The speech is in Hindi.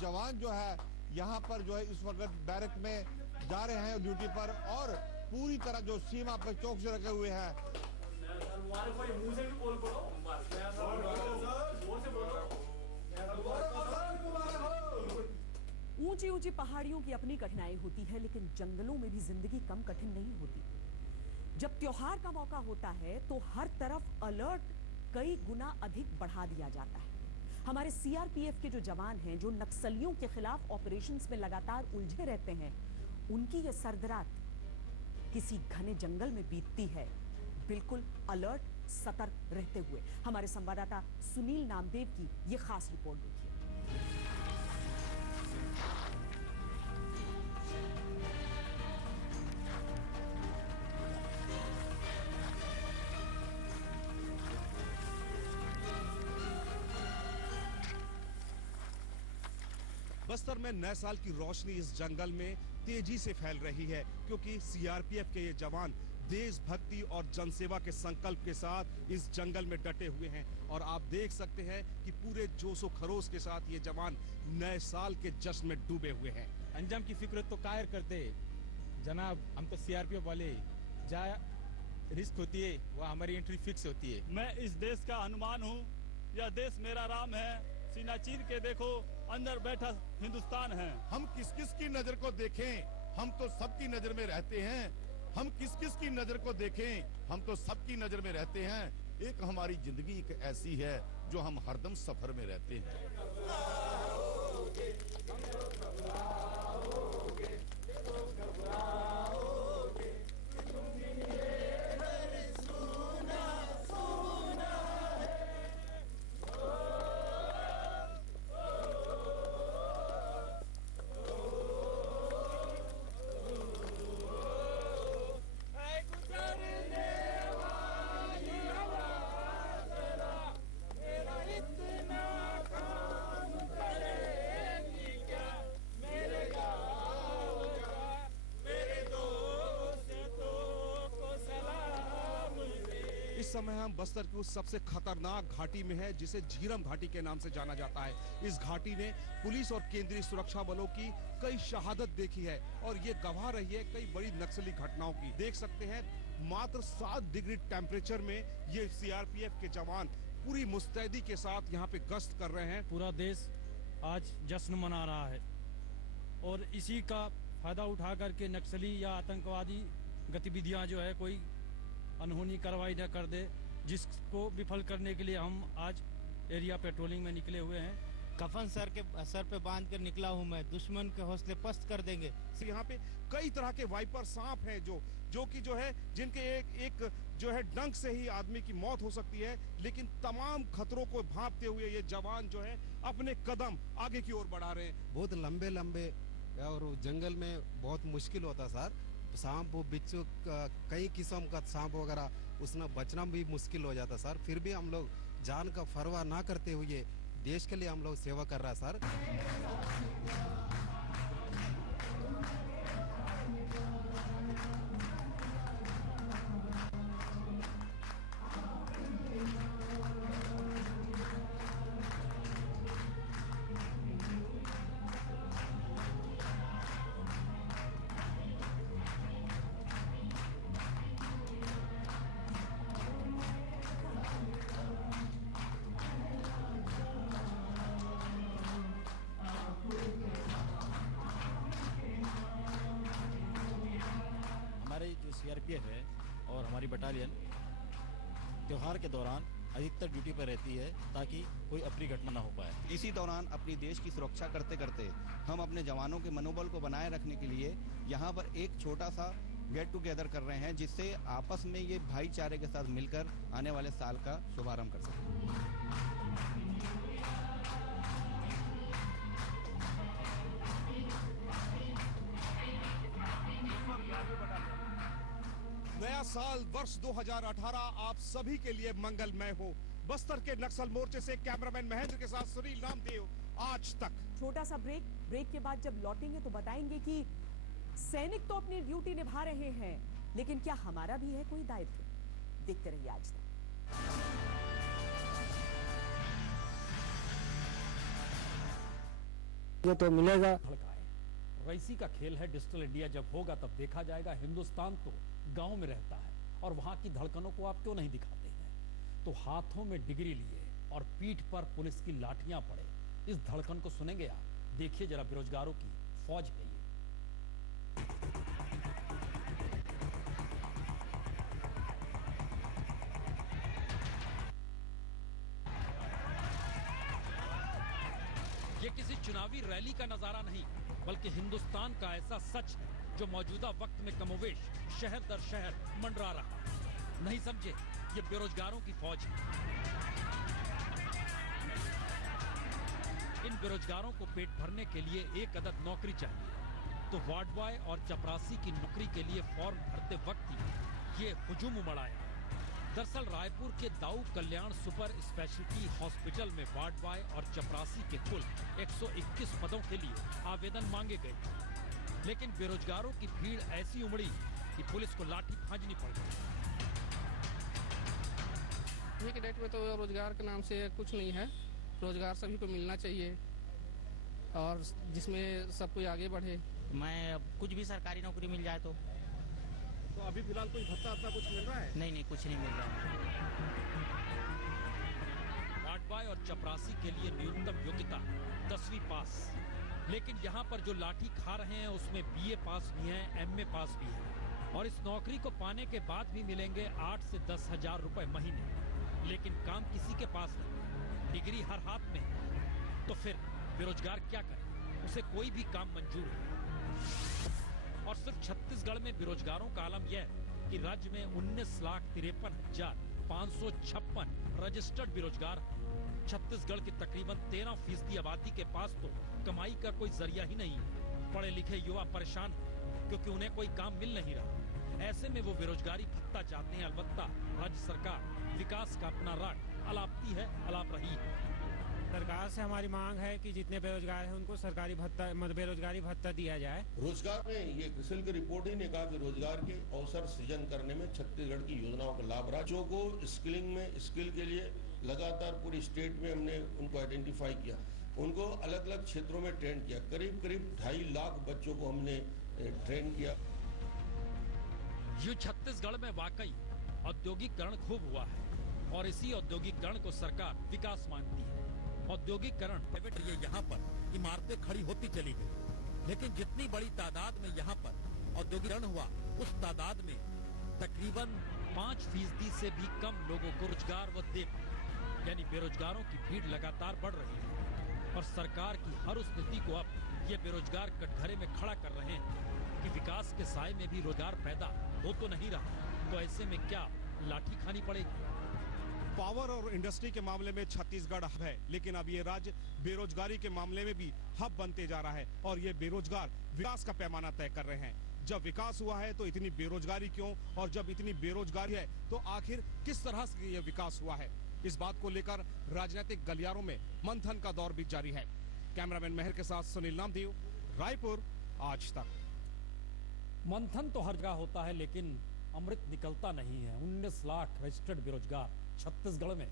जवान जो है यहाँ पर जो है इस वक्त बैरक में जा रहे हैं ड्यूटी पर और पूरी तरह जो सीमा पर चौकसी रखे हुए हैं। ऊंची ऊंची पहाड़ियों की अपनी कठिनाई होती है, लेकिन जंगलों में भी जिंदगी कम कठिन नहीं होती। जब त्योहार का मौका होता है तो हर तरफ अलर्ट कई गुना अधिक बढ़ा दिया जाता है। हमारे सीआरपीएफ के जो जवान हैं, जो नक्सलियों के खिलाफ ऑपरेशंस में लगातार उलझे रहते हैं, उनकी ये सर्दरात किसी घने जंगल में बीतती है, बिल्कुल अलर्ट, सतर्क रहते हुए। हमारे संवाददाता सुनील नामदेव की ये खास रिपोर्ट देखिए। बस्तर में नए साल की रोशनी इस जंगल में तेजी से फैल रही है, क्योंकि सीआरपीएफ के ये जवान देशभक्ति और जनसेवा के संकल्प के साथ इस जंगल में डटे हुए हैं। और आप देख सकते हैं कि पूरे जोश और खरोश के साथ ये जवान नए साल के जश्न में डूबे हुए हैं। अंजाम की फिक्र तो कायर करते जनाब, हम तो सीआरपीएफ वाले, जहाँ रिस्क होती है वह हमारी एंट्री फिक्स होती है। मैं इस देश का हनुमान हूँ, यह देश मेरा राम है, सीना चीर के देखो अंदर बैठा हिंदुस्तान है। हम किस किस की नजर को देखें, हम तो सबकी नजर में रहते हैं। हम किस किस की नजर को देखें, हम तो सबकी नजर में रहते हैं। एक हमारी जिंदगी एक ऐसी है जो हम हरदम सफर में रहते हैं। इस समय हम बस्तर की उस सबसे खतरनाक घाटी में है जिसे झीरम घाटी के नाम से जाना जाता है। इस घाटी ने पुलिस और केंद्रीय सुरक्षा बलों की कई शहादत देखी है और ये गवाह रही है कई बड़ी नक्सली घटनाओं की। देख सकते हैं मात्र 7 डिग्री टेम्परेचर में ये सीआरपीएफ के जवान पूरी मुस्तैदी के साथ यहाँ पे गश्त कर रहे हैं। पूरा देश आज जश्न मना रहा है और इसी का फायदा उठा करके नक्सली या आतंकवादी गतिविधियां जो है कोई अनहोनी कार्रवाई न कर दे, जिसको विफल करने के लिए हम आज एरिया पेट्रोलिंग में निकले हुए हैं। कफन सर पे बांध कर निकला हूं मैं, दुश्मन के हौसले पस्त कर देंगे। यहाँ पे कई तरह के वाइपर सांप हैं जो कि जो है जिनके एक जो है डंक से ही आदमी की मौत हो सकती है, लेकिन तमाम खतरों को भांपते हुए ये जवान जो है अपने कदम आगे की ओर बढ़ा रहे हैं। बहुत लंबे लंबे और जंगल में बहुत मुश्किल होता सर, सांप बिच्छू कई किस्म का सांप वगैरह, उसमें बचना भी मुश्किल हो जाता सर। फिर भी हम लोग जान का परवाह ना करते हुए देश के लिए हम लोग सेवा कर रहा है सर। हमारे जो सीआरपीएफ है और हमारी बटालियन त्योहार के दौरान अधिकतर ड्यूटी पर रहती है ताकि कोई अप्रिय घटना ना हो पाए। इसी दौरान अपनी देश की सुरक्षा करते करते हम अपने जवानों के मनोबल को बनाए रखने के लिए यहाँ पर एक छोटा सा गेट टुगेदर कर रहे हैं, जिससे आपस में ये भाईचारे के साथ मिलकर आने वाले साल का शुभारंभ कर सकें। नया साल वर्ष 2018 आप सभी के लिए मंगलमय हो। बस्तर के नक्सल मोर्चे से कैमरामैन महेंद्र के साथ सुनील नामदेव, आज तक। छोटा सा ब्रेक के बाद जब लौटेंगे तो बताएंगे कि सैनिक तो अपनी ड्यूटी निभा रहे हैं, लेकिन क्या हमारा भी है कोई दायित्व? देखते रहिए आज तक। ये तो मिलेगा। भड़काए। रईसी का खेल है। डिजिटल इंडिया जब होगा तब देखा जाएगा। हिंदुस्तान तो गांव में रहता है और वहां की धड़कनों को आप क्यों नहीं दिखाते हैं? तो हाथों में डिग्री लिए और पीठ पर पुलिस की लाठियां पड़े, इस धड़कन को सुनेंगे आप? देखिए जरा, बेरोजगारों की फौज है ये। ये किसी चुनावी रैली का नजारा नहीं, बल्कि हिंदुस्तान का ऐसा सच है जो मौजूदा वक्त में कमोवेश शहर दर शहर मंडरा रहा है। नहीं समझे? ये बेरोजगारों की फौज है। इन बेरोजगारों को पेट भरने के लिए एक अदद नौकरी चाहिए, तो वार्ड बॉय और चपरासी की नौकरी के लिए फॉर्म भरते वक्त ही ये हुजूम उमड़ आया। दरअसल रायपुर के Dau Kalyan super speciality hospital में वार्ड बॉय और चपरासी के कुल 121 पदों के लिए आवेदन मांगे गए, लेकिन बेरोजगारों की भीड़ ऐसी उमड़ी कि पुलिस को लाठी भांजनी पड़ गई। अभी के डेट में तो रोजगार के नाम से कुछ नहीं है। रोजगार सभी को मिलना चाहिए और जिसमें सब कोई आगे बढ़े। मैं अब कुछ भी सरकारी नौकरी मिल जाए तो अभी फिलहाल कोई भत्ता कुछ मिल रहा है? नहीं, कुछ नहीं मिल रहा है। वार्ड बॉय और चपरासी के लिए न्यूनतम योग्यता 10वीं पास, लेकिन यहाँ पर जो लाठी खा रहे हैं उसमें BA पास भी हैं, MA पास भी हैं, और इस नौकरी को पाने के बाद भी मिलेंगे 8 से 10 हजार रुपए महीने। लेकिन काम किसी के पास नहीं, डिग्री हर हाथ में है, तो फिर बेरोजगार क्या करे? उसे कोई भी काम मंजूर है। और सिर्फ छत्तीसगढ़ में बेरोजगारों का आलम यह है कि राज्य में 19,53,556 रजिस्टर्ड बेरोजगार हैं। छत्तीसगढ़ की तकरीबन 13% आबादी के पास तो कमाई का कोई जरिया ही नहीं है। पढ़े लिखे युवा परेशान हैं क्योंकि उन्हें कोई काम मिल नहीं रहा। ऐसे में वो बेरोजगारी भत्ता चाहते हैं। अलबत्ता राज्य सरकार विकास का अपना राग अलापती है, अलाप रही है। सरकार से हमारी मांग है कि जितने बेरोजगार हैं उनको सरकारी भत्ता, बेरोजगारी भत्ता दिया जाए। रोजगार में ये क्रिसिल की रिपोर्ट ही ने कहा कि रोजगार के अवसर सृजन करने में छत्तीसगढ़ की योजनाओं का लाभ रहा। बच्चों को स्किलिंग में स्किल के लिए लगातार पूरी स्टेट में हमने उनको आइडेंटिफाई किया, उनको अलग अलग क्षेत्रों में ट्रेन किया। करीब 2.5 लाख बच्चों को हमने ट्रेन किया। ये छत्तीसगढ़ में वाकई औद्योगिकरण खूब हुआ है और इसी औद्योगिकरण को सरकार विकास मानती है। औद्योगिकरण प्राइवेट ये यहाँ पर इमारतें खड़ी होती चली गई, लेकिन जितनी बड़ी तादाद में यहाँ पर औद्योगिकरण हुआ उस तादाद में तकरीबन 5% से भी कम लोगों को रोजगार व दे पाए। यानी बेरोजगारों की भीड़ लगातार बढ़ रही है और सरकार की हर उस नीति को अब ये बेरोजगार कटघरे में खड़ा कर रहे हैं कि विकास के साए में भी रोजगार पैदा हो तो नहीं रहा, तो ऐसे में क्या लाठी खानी पड़ेगी? पावर और इंडस्ट्री के मामले में छत्तीसगढ़ हब है, लेकिन अब ये राज्य बेरोजगारी के मामले में भी हब बनते जा रहा है और ये बेरोजगार विकास का पैमाना तय कर रहे हैं। जब विकास हुआ है तो इतनी बेरोजगारी क्यों, और जब इतनी बेरोजगारी है तो आखिर किस तरह से ये विकास हुआ है? इस बात को लेकर राजनीतिक गलियारों में मंथन का दौर भी जारी है। कैमरामैन मेहर के साथ सुनील नामदेव, रायपुर, आज तक। मंथन तो हर जगह होता है, लेकिन अमृत निकलता नहीं है। 19 लाख रजिस्टर्ड बेरोजगार छत्तीसगढ़ में